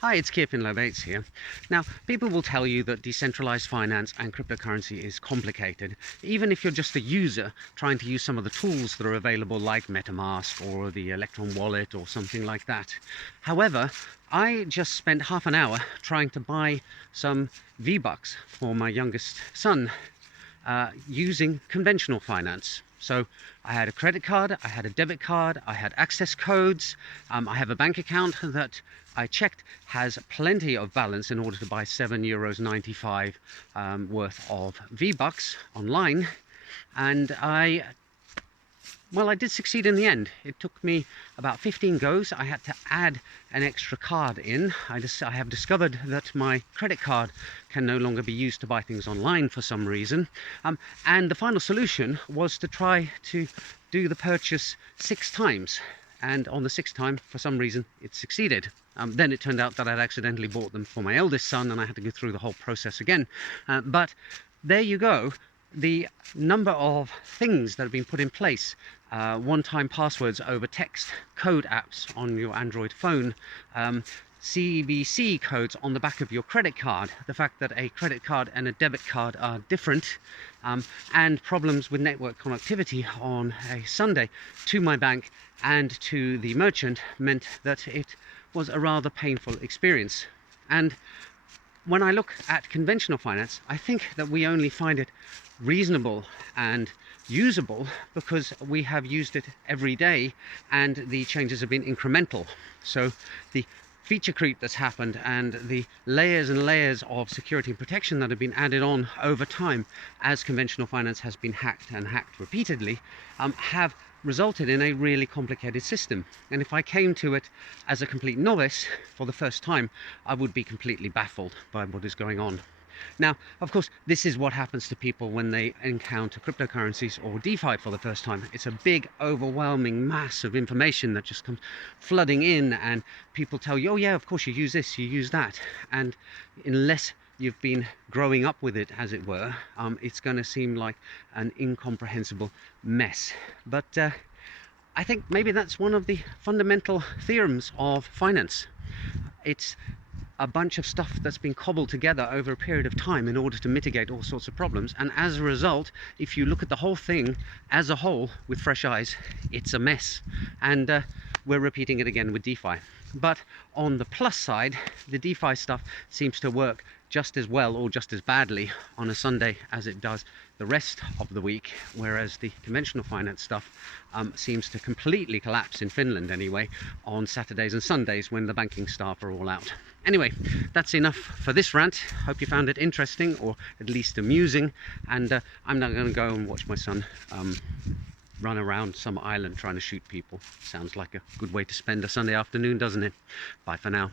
Hi, it's Kieran Lobates here. Now, people will tell you that decentralized finance and cryptocurrency is complicated, even if you're just a user trying to use some of the tools that are available like MetaMask or the Electron Wallet or something like that. However, I just spent half an hour trying to buy some V-Bucks for my youngest son using conventional finance. So I had a credit card, I had a debit card, I had access codes, I have a bank account that I checked has plenty of balance in order to buy €7.95 worth of V-Bucks online, and I did succeed in the end. It took me about 15 goes. I had to add an extra card in. I have discovered that my credit card can no longer be used to buy things online for some reason. And the final solution was to try to do the purchase 6 times. And on the 6th time, for some reason, it succeeded. Then it turned out that I'd accidentally bought them for my eldest son, and I had to go through the whole process again. But there you go. The number of things that have been put in place, one-time passwords over text, code apps on your Android phone, CBC codes on the back of your credit card, the fact that a credit card and a debit card are different, and problems with network connectivity on a Sunday to my bank and to the merchant meant that it was a rather painful experience. And when I look at conventional finance, I think that we only find it reasonable and usable because we have used it every day and the changes have been incremental. So the feature creep that's happened and the layers and layers of security and protection that have been added on over time as conventional finance has been hacked and hacked repeatedly have resulted in a really complicated system. And if I came to it as a complete novice for the first time, I would be completely baffled by what is going on. Now, of course, this is what happens to people when they encounter cryptocurrencies or DeFi for the first time. It's a big, overwhelming mass of information that just comes flooding in, and people tell you, oh yeah, of course you use this, you use that. And unless you've been growing up with it, as it were, it's going to seem like an incomprehensible mess. But I think maybe that's one of the fundamental theorems of finance. It's a bunch of stuff that's been cobbled together over a period of time in order to mitigate all sorts of problems, and as a result, if you look at the whole thing as a whole with fresh eyes, it's a mess. And we're repeating it again with DeFi. But on the plus side, the DeFi stuff seems to work just as well or just as badly on a Sunday as it does the rest of the week, whereas the conventional finance stuff seems to completely collapse, in Finland anyway, on Saturdays and Sundays when the banking staff are all out. Anyway, that's enough for this rant. Hope you found it interesting or at least amusing, and I'm now going to go and watch my son run around some island trying to shoot people. Sounds like a good way to spend a Sunday afternoon, doesn't it? Bye for now.